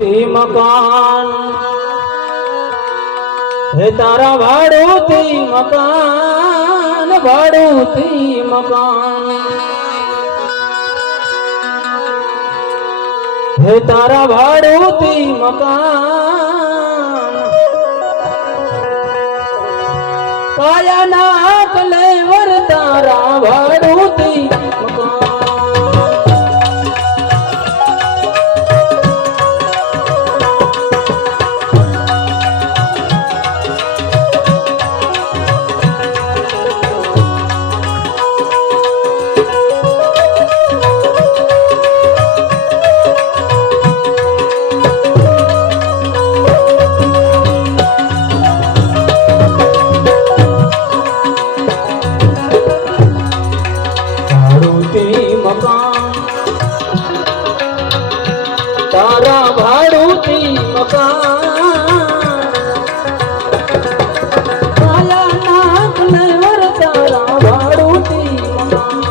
मकान हे तारा भाड़ोती मकान भाड़ोती मकान हे तारा भाड़ोती मकान काया नाक लेवर तारा भाड़ोती मकान तारा भाड़ोती मकान काया नाक लेवर तारा भाड़ोती मकान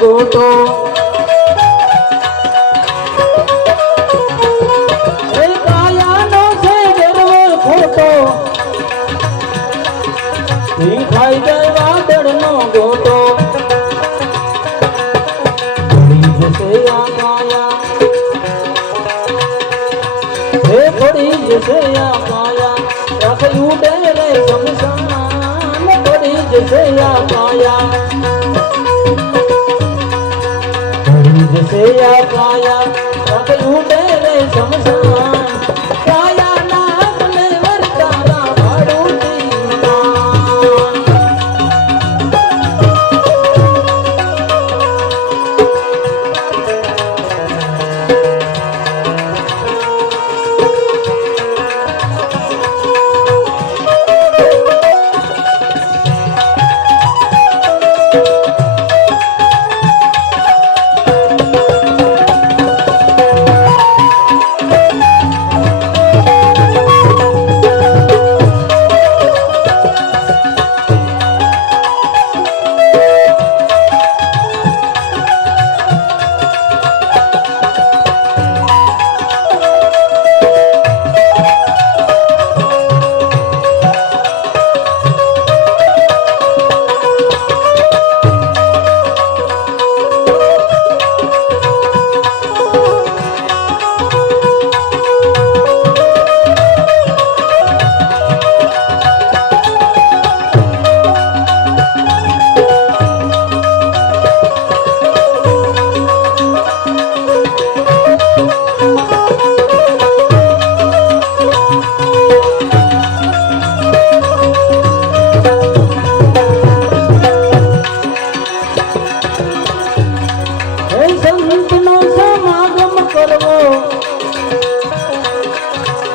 गोटो काया नो से गर्व खोटो खाई देवा दड़नो गोटो बड़ी जैसे आ काया हे बड़ी जैसे आ काया रख उठे रे शमशान बड़ी जैसे आ काया जैसे या काया रख उठे रे शमशान काया नाक लेवर तारा भाड़ोती मकान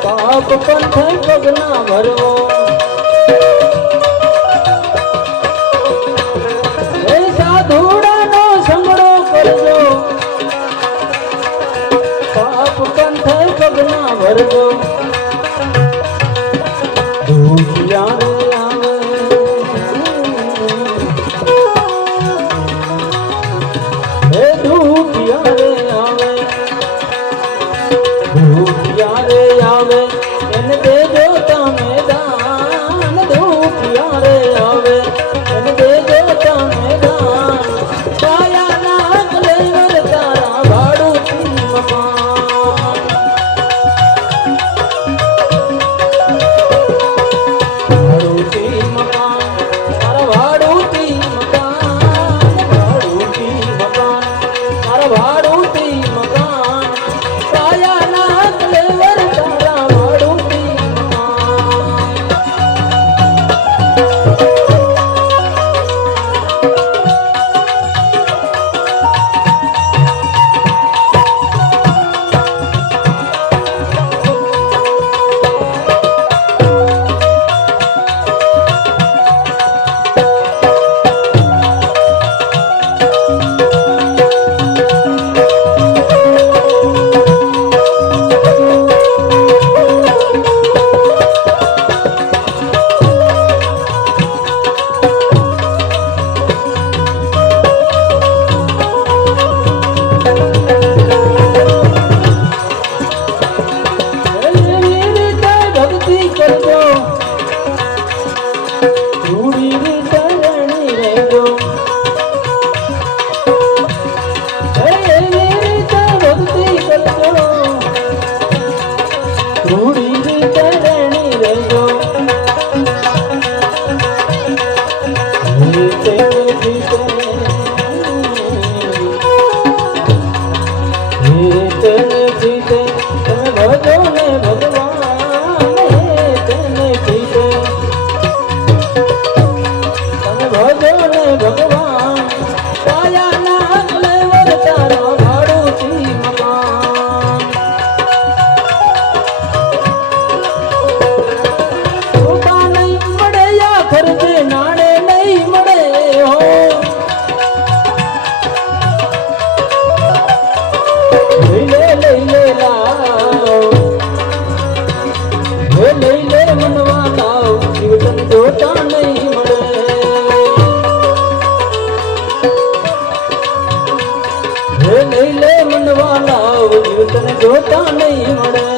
पाप पंथ पगना भरवो साधुड़ा नो संगड़ो करजो पाप पंथ पगना भरजो दुखिया रे आवे हे दुखिया रे आवे दुखिया રૂડી રીતે રેણી રેજો રીતે રીતે રીતે રીતે તમે ભજો ને ભગવાન તેને રીતે તમે ભજો ને ભગવાન કાયા ના લેવર તારો ભાડું થી મકાન છૂટા નહીં મળે યા ખર્ચે નાણે નહીં મળે હો લઈ લે લાવ હે લઈ લે મનવા લાવ જીવન જોતા નહીં મળે હે લઈ લે મનવા લાવ જીવન જોતા નહીં મળે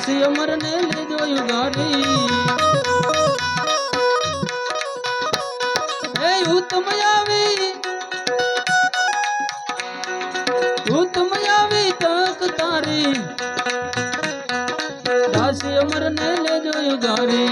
દાસી અમર ને લે જોયું ગારી એ ઉત્તમ આવી તક તારી દાસી અમર ને લે જોયું ગારી